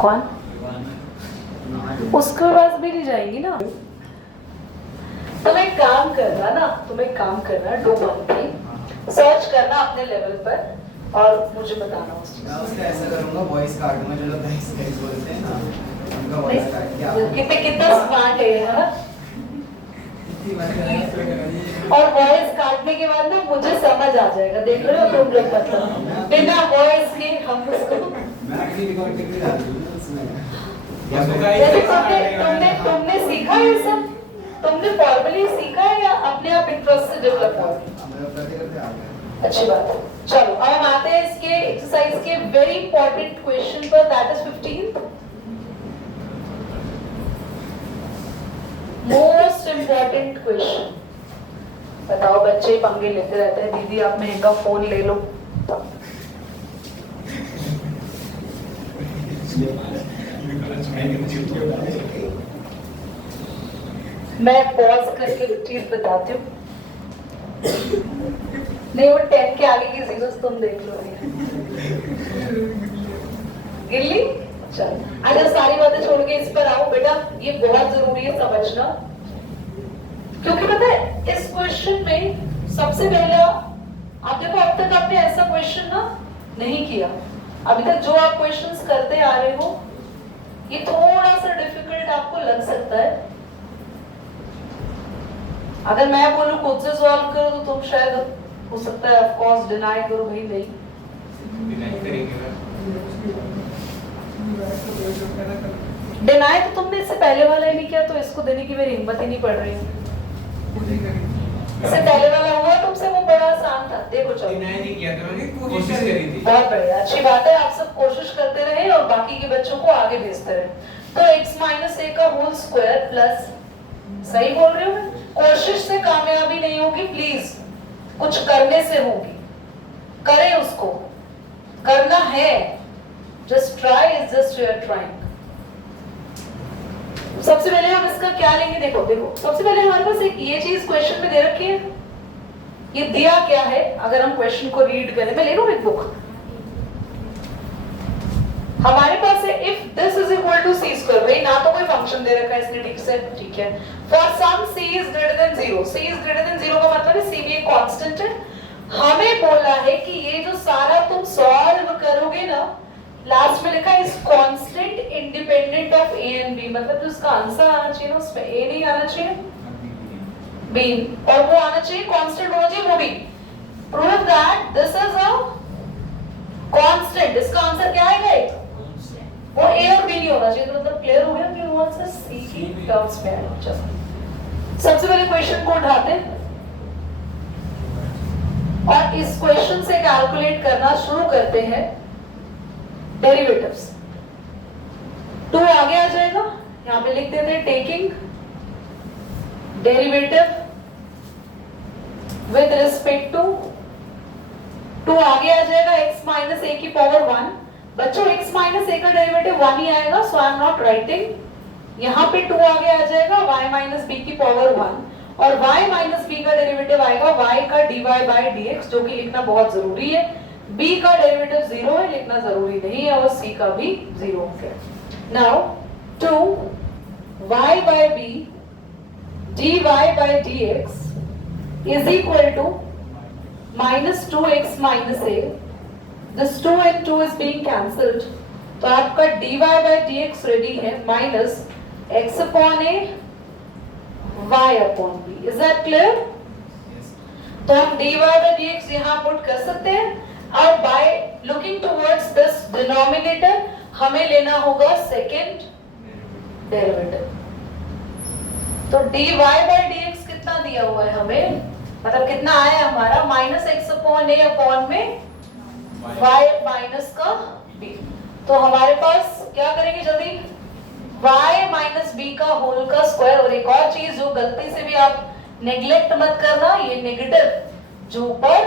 कौन? उसके पास भी नहीं जाएंगी ना। तुम एक काम करना डू वन थिंग, सर्च करना अपने लेवल पर और मुझे बताना उस चीज। मैं उसका ऐसा करूंगा, वॉइस काटूंगा, जो लोग गाइस बोलते हैं ना, उनका वॉइस काट के आप कितना स्मार्ट है ना। और वॉइस काटने के बाद ना मुझे समझ आ जाएगा, देख लो तुम लोग, मतलब बिना वॉइस के हम उसको मैं एक्चुअली रिकॉर्डिंग भी डाल दूंगा उसमें। जैसे तुमने सीखा है सब, तुमने फॉर्मली सीखा है या अपने आप इंटरेस्ट से डेवलप हुआ? अच्छी बात है। चलो अब हम आते हैं इसके एक्सरसाइज के वेरी इंपॉर्टेंट क्वेश्चन पर, that is 15th most important question. बताओ, बच्चे पंगे लेते रहते हैं, दीदी आप महंगा फोन ले लो। मैं पॉज करके चीज बताती हूँ। नहीं, वो 10 के आगे की जीरोस तुम देख लो। गिल्ली, चल अच्छा सारी बातें छोड़ के इस पर आओ बेटा, ये बहुत जरूरी है समझना, क्योंकि पता है इस क्वेश्चन में सबसे पहला आप देखो, अब तक आपने ऐसा क्वेश्चन ना नहीं किया। अभी तक जो आप क्वेश्चंस करते आ रहे हो ये थोड़ा सा डिफिकल्ट आपको लग सकता है। अगर मैं बोलूं खुद से सॉल्व करो तो तुम शायद हो सकता है ऑफ कोर्स डिनाई करो, भाई नहीं डिनाई करेंगे। डिनाई तो तुमने इससे पहले वाला ही नहीं किया, तो इसको देने की मेरी हिम्मत ही नहीं पड़ रही है। इससे पहले वाला हुआ तुमसे, वो बड़ा आसान था। देखो चलो, डिनाई नहीं किया था, मैंने कोशिश करी थी। बहुत बढ़िया, अच्छी बात है, आप सब कोशिश करते रहे और बाकी के बच्चों को आगे भेजते रहे। तो x माइनस a का होल स्क्वायर प्लस, सही बोल रही हूँ मैं? कोशिश से कामयाबी नहीं होगी, प्लीज कुछ करने से होगी। करें, उसको करना है, just try, is just you are trying. सबसे पहले हम इसका क्या लेंगे, देखो सबसे पहले हमारे पास एक ये चीज क्वेश्चन में दे रखी है। ये दिया क्या है, अगर हम क्वेश्चन को रीड करें, मैं ले लूं एक बुक, हमारे पास है if this is equal to C square. भाई ना तो कोई फंक्शन दे रखा है इसने, ठीक से, ठीक है। For some c is greater than 0, c is greater than 0 का मतलब है c भी एक कांस्टेंट है। हमें बोला है कि ये जो सारा तुम सॉल्व करोगे ना, लास्ट में लिखा है is constant independent of a and b, मतलब जिसका आंसर आना चाहिए ना उसमें a नहीं आना चाहिए, b, और वो आना चाहिए कांस्टेंट होना चाहिए वो भी। Prove that this is a constant, इसका आंसर क्या आएगा, एक वो a और b नहीं होना चाहिए। तो मतलब क्लियर हो गया कि कौन सा c की टर्म्स में है। चलो सबसे पहले क्वेश्चन को उठाते हैं और इस क्वेश्चन से कैलकुलेट करना शुरू करते हैं डेरिवेटिव्स। 2 आगे आ जाएगा, यहाँ पे लिख देते हैं taking derivative with respect to 2 आगे आ जाएगा x माइनस a की पावर 1। बच्चों x माइनस a का डेरिवेटिव 1 ही आएगा, so I am not writing. यहाँ पे 2 आगे आ जाएगा y माइनस b की पावर 1, और y माइनस b का डेरिवेटिव आएगा y का dy बाई dx, जो कि लिखना बहुत जरूरी है। b का डेरिवेटिव 0 है, लिखना जरूरी नहीं है, और c का भी 0 है। Now 2 y by b dy by dx is equal to minus 2x minus a. This 2 and 2 is being cancelled, तो आपका dy by dx रेडी है minus x upon a y upon b. Is that clear? Yes. तो हम dy by dx यहाँ put कर सकते हैं। अब by looking towards this denominator हमें लेना होगा सेकेंड डेरिवेटिव। तो dy by dx कितना दिया हुआ है हमें, मतलब कितना आया हमारा, माइनस एक्स अपॉन ए अपॉन में y माइनस का b। तो हमारे पास क्या करेंगे जल्दी, y माइनस b का होल का स्क्वायर। और एक और चीज जो गलती से भी आप नेग्लेक्ट मत करना, ये नेगेटिव जो ऊपर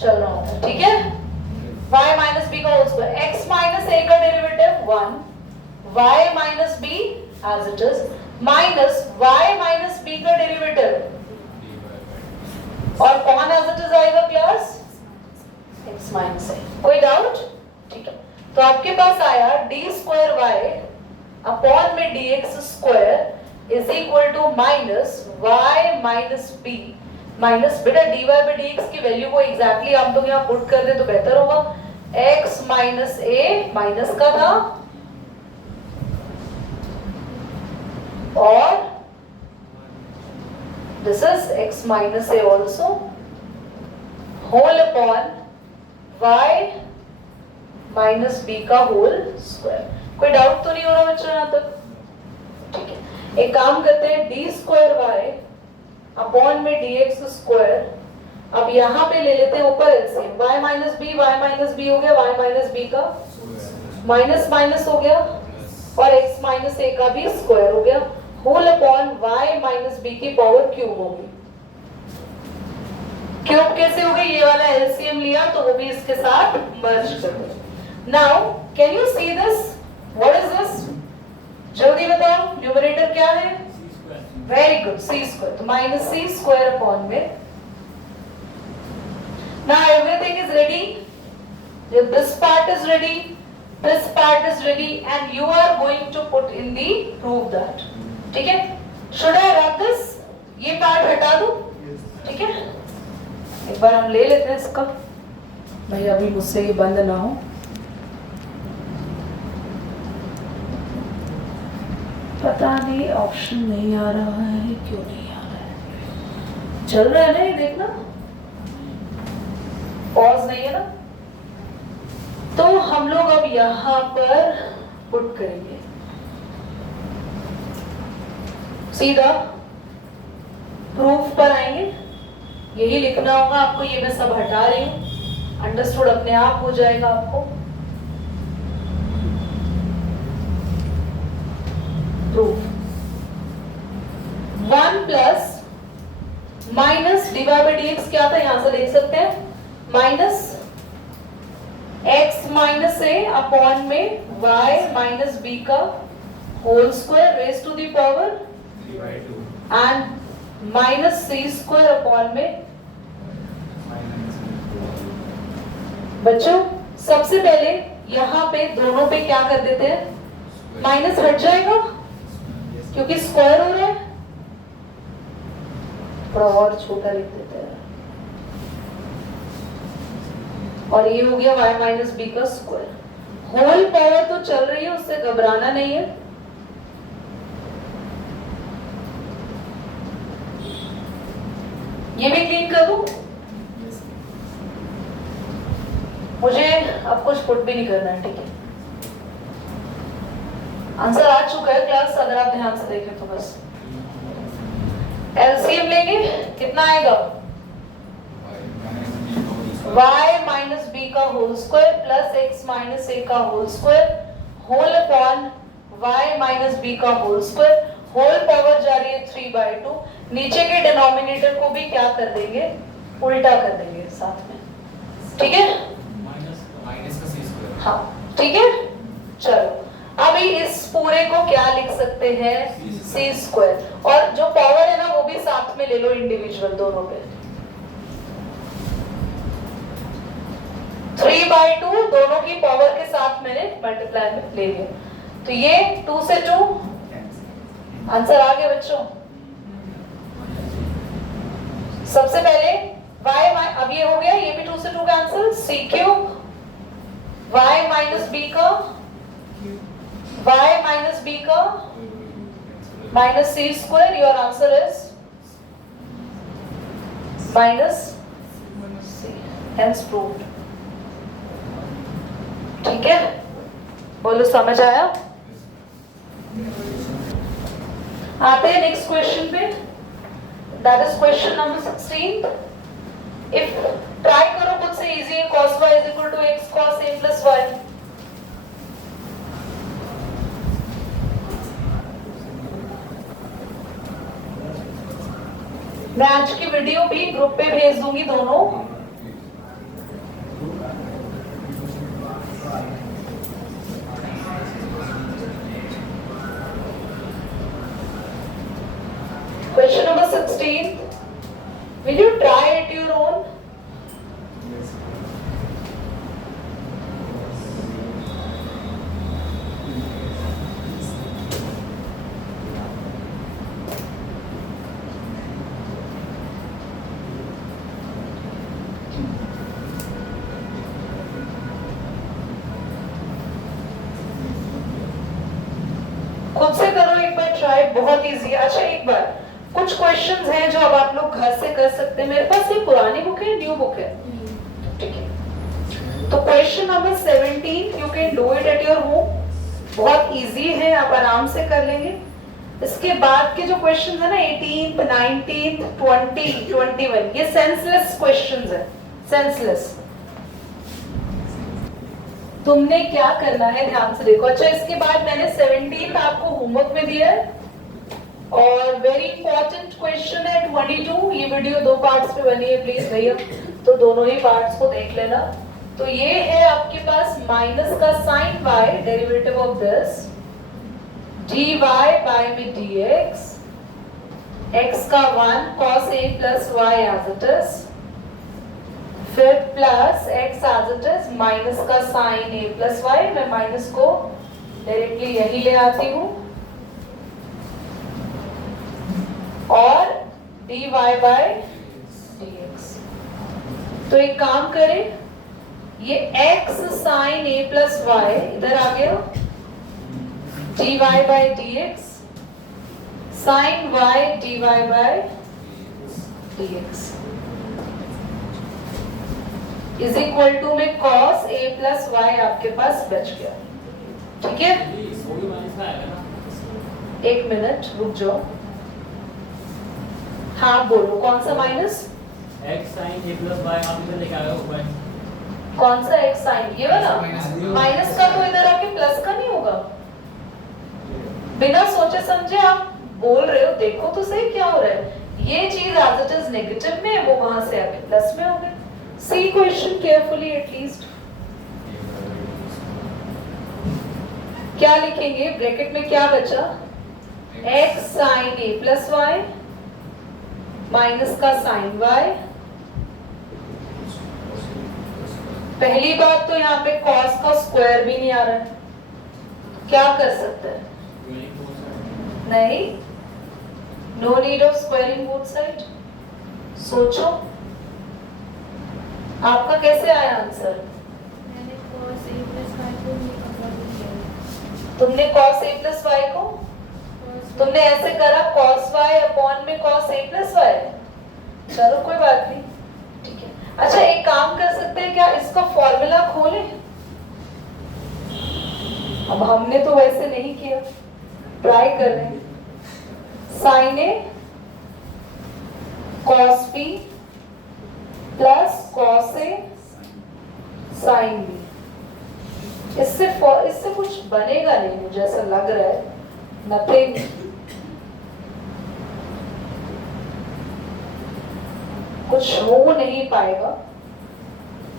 चल रहा होता है, ठीक है, y माइनस b का whole square. x minus a का derivative 1, y minus b as it is, minus y minus b का डेरिवेटिव, और कौन एज इट इज आएगा क्लास, x माइनस a। कोई डाउट, ठीक है। तो आपके पास आया डी स्क्वायर वाई अपॉन में D X square is equal to minus Y minus B minus बेटा D Y by D X की वैल्यू को एग्जैक्टली आप लोग यहाँ पुट कर दे तो बेहतर होगा। x माइनस ए माइनस का था और this is x minus A also whole upon y minus B का होल स्क्वायर। कोई डाउट तो नहीं हो रहा बच्चों यहाँ तक? ठीक है, एक काम करते हैं डी स्क्वायर वाई अपॉन में डी एक्स स्क्वायर। अब यहाँ पे ले लेते हैं ऊपर एलसीएम y माइनस बी हो गया, y माइनस बी का माइनस माइनस हो गया और x माइनस ए का भी स्क्वायर हो गया whole upon y minus B की पावर क्यूब होगी। क्यूब कैसे हो गई? ये वाला एलसीएम लिया तो वो भी इसके साथ मर्ज कर दो। Now can you see this? What is this? जल्दी बताओ, न्यूमरेटर क्या है? वेरी गुड, सी स्क्वायर। तो माइनस सी स्क्वायर अपॉन में now everything is ready. This part is ready, this part is ready and you are going to put in the proof that. ठीक है? Should I rub this? ये part हटा दूं? ठीक है? एक बार हम ले लेते हैं इसका, भाई अभी मुझसे ये बंद ना हो। पता नहीं ऑप्शन नहीं आ रहा है, क्यों नहीं आ रहा है? चल रहा है ना ये, देखना पॉज नहीं है ना। तो हम लोग अब यहां पर पुट करेंगे सीधा प्रूफ पर आएंगे। यही लिखना होगा आपको, ये मैं सब हटा रही हूं, अंडरस्टूड अपने आप हो जाएगा आपको। Proof 1 plus minus D Y by D X क्या था, यहां से देख सकते हैं minus x minus A upon में y माइनस बी का whole square raise to the power and minus C square upon में। बच्चों सबसे पहले यहाँ पे दोनों पे क्या कर देते हैं, माइनस हट जाएगा क्योंकि स्क्वायर हो रहा है। थोड़ा और छोटा लिख देते हैं और ये हो गया y माइनस बी का स्क्वायर। होल पावर तो चल रही है, उससे घबराना नहीं है। ये भी क्लीन कर दूं? मुझे अब कुछ पुट भी नहीं करना है, ठीक है? आंसर आ चुका है क्लास, अगर आप ध्यान से देखें तो बस। एलसीएम लेंगे, कितना आएगा? y माइनस बी का whole square plus x minus A का whole square whole upon y minus B का होल स्क्वायर। होल पावर जा रही है 3/2। नीचे के डिनोमिनेटर को भी क्या कर देंगे, उल्टा कर देंगे साथ में, ठीक है? माइनस का सी स्क्वायर। हाँ ठीक है, चलो अभी इस पूरे को क्या लिख सकते हैं, सी स्क्वायर, और जो पावर है ना वो भी साथ में ले लो इंडिविजुअल दोनों पे। 3/2 दोनों की पावर के साथ मैंने मल्टीप्लाई में ले लिया, तो ये 2 से 2 आंसर आ गया बच्चों। सबसे पहले y अब ये हो गया, ये भी 2 से 2 का answer, C cube y minus B का minus C square. Your answer is minus C, hence proved. ठीक है, बोलो समझ आया? आते हैं नेक्स्ट क्वेश्चन पे, that is question number 16। If try करो खुद से, इजी है। cos y is equal to x cos a plus y। मैं आज की वीडियो भी ग्रुप पे भेज दूंगी दोनों। Question number 16. Will you try it your own? Right, बहुत इजी। अच्छा एक बार, कुछ क्वेश्चंस हैं जो अब आप लोग घर से कर सकते हैं। मेरे पास ये पुरानी बुक है, न्यू बुक है, ठीक है। तो question number 17 you can do it at your home, बहुत इजी है, आप आराम से कर लेंगे। इसके बाद के जो क्वेश्चंस है ना 18th, 19th, 20, 21, ये सेंसलेस क्वेश्चंस है, सेंसलेस। तुमने क्या करना है ध्यान से देखो। अच्छा इसके बाद मैंने 17 आपको होमवर्क में दिया है, और वेरी इंपॉर्टेंट क्वेश्चन है 22। ये वीडियो 2 पार्ट्स पे बनी है प्लीज भैया, तो दोनों ही पार्ट्स को देख लेना। तो ये है आपके पास माइनस का sine y, derivative of this dy by में dx, x का 1 cos a plus y as it is, फिर plus x as it is minus का साइन a plus y, मैं माइनस को डायरेक्टली यही ले आती हूँ, और dy बाय dx। तो एक काम करें, ये x sine a plus y इधर आ गया, dy by dx sine y dy by dx is equal to में cos a plus y आपके पास बच गया, ठीक है। एक मिनट रुक जाओ, हाँ बोलो कौन सा minus? x sin a plus y आप इधर लेके आए हो ऊपर। कौन सा x साइन? ये वाला माइनस का, तो इधर आके प्लस का नहीं होगा। बिना सोचे समझे आप बोल रहे हो, देखो तो सही क्या हो रहा है। ये चीज एज इट इज नेगेटिव में, वो वहां से आके प्लस में हो गए। See question carefully at least. क्या लिखेंगे ब्रैकेट में, क्या बचा? x sine a plus y minus का साइन y। पहली बात तो यहाँ पे cos का स्क्वायर भी नहीं आ रहा है, क्या कर सकते हैं? नहीं, no need of squaring both side. सोचो आपका कैसे आया आंसर? तुमने cos a plus y को तुमने ऐसे करा cos y अपॉन में cos a plus y। चलो कोई बात नहीं, ठीक है। अच्छा एक काम कर सकते हैं क्या, इसका फॉर्मूला खोलें? अब हमने तो वैसे नहीं किया, ट्राई कर रहे हैं। Sine A cos b plus cos a sine b। इससे कुछ बनेगा नहीं, मुझे ऐसा लग रहा है, नथिंग। कुछ हो नहीं पाएगा,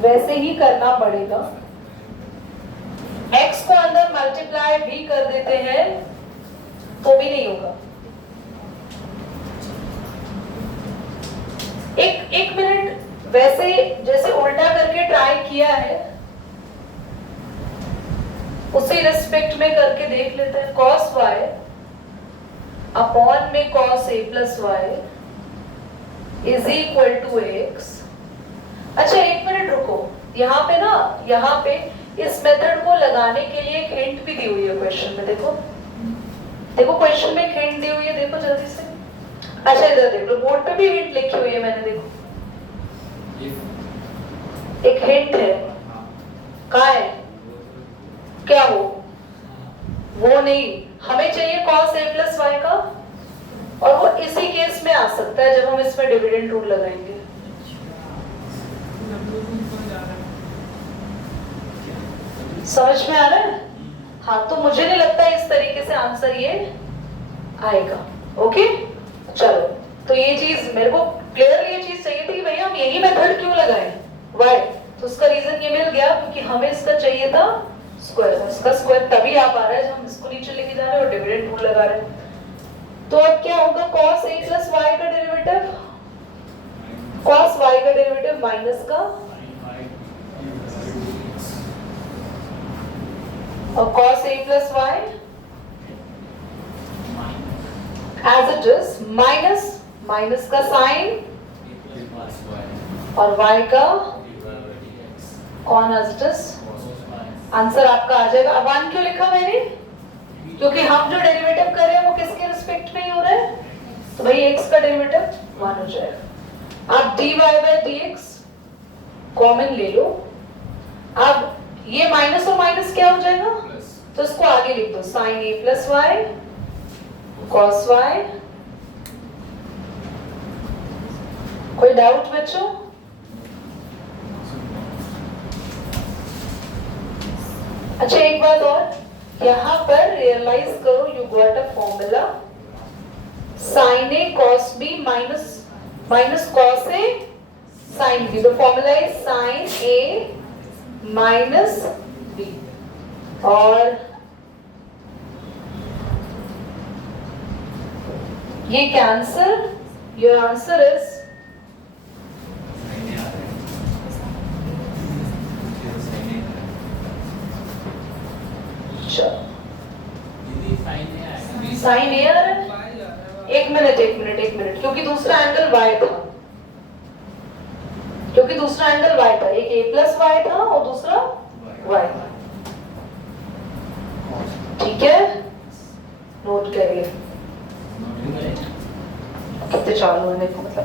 वैसे ही करना पड़ेगा। x को अंदर मल्टीप्लाई भी कर देते हैं तो भी नहीं होगा। एक मिनट, वैसे जैसे उल्टा करके ट्राई किया है उसी रिस्पेक्ट में करके देख लेते हैं। cos y अपॉन में cos a plus y is equal to x। अच्छा एक मिनट रुको, यहाँ पे ना, यहाँ पे इस मेथड को लगाने के लिए एक हिंट भी दी हुई है क्वेश्चन में। देखो देखो क्वेश्चन में एक हिंट दी हुई है, देखो जल्दी से। अच्छा इधर देख लो, बोर्ड पे भी हिंट लिखी हुई है मैंने, देखो एक हिंट है। कहाँ है? क्या वो नहीं, हमें चाहिए cos a plus y का, और वो इसी केस में आ सकता है जब हम इसमें डिविडेंड रूल लगाएंगे। समझ में आ रहा है? हाँ, तो मुझे नहीं लगता इस तरीके से आंसर ये आएगा। ओके चलो, तो ये चीज मेरे को क्लियरली ये चीज चाहिए थी कि भैया हम यही मेथड क्यों लगाएं, वाई। तो उसका रीजन ये मिल गया क्योंकि हमें इसका चाहिए था स्क्वायर। इसका स्क्वायर तभी आ पा रहा है जब हम इसको नीचे लेके जा रहे हैं और डिविडेंड रूल लगा रहे हैं। तो अब क्या होगा, cos a plus y का डेरिवेटिव, cos y का डेरिवेटिव माइनस का, और cos a plus y as it is minus का साइन और y का कौन as it is। आंसर आपका आ जाएगा। अब 1 क्यों लिखा मैंने? क्योंकि हम जो डेरिवेटिव कर रहे हैं वो किसके रिस्पेक्ट में ही हो रहा है, तो भाई x का डेरिवेटिव 1 हो जाएगा। आप dy by dx कॉमन ले लो। अब ये माइनस और माइनस क्या हो जाएगा, तो इसको आगे लिख दो, sin a plus y cos y। कोई डाउट बच्चों? अच्छा एक बात और, यहाँ पर रियलाइज करो, you got a formula sin a cos b minus cos a sin b। The formula is sin a minus b, और ये cancel, your answer is sine A आ रहा है। एक मिनट, क्योंकि दूसरा एंगल y था, एक a प्लस y था और दूसरा y था। ठीक है, नोट कर ले कितने चालू है, देखो मतलब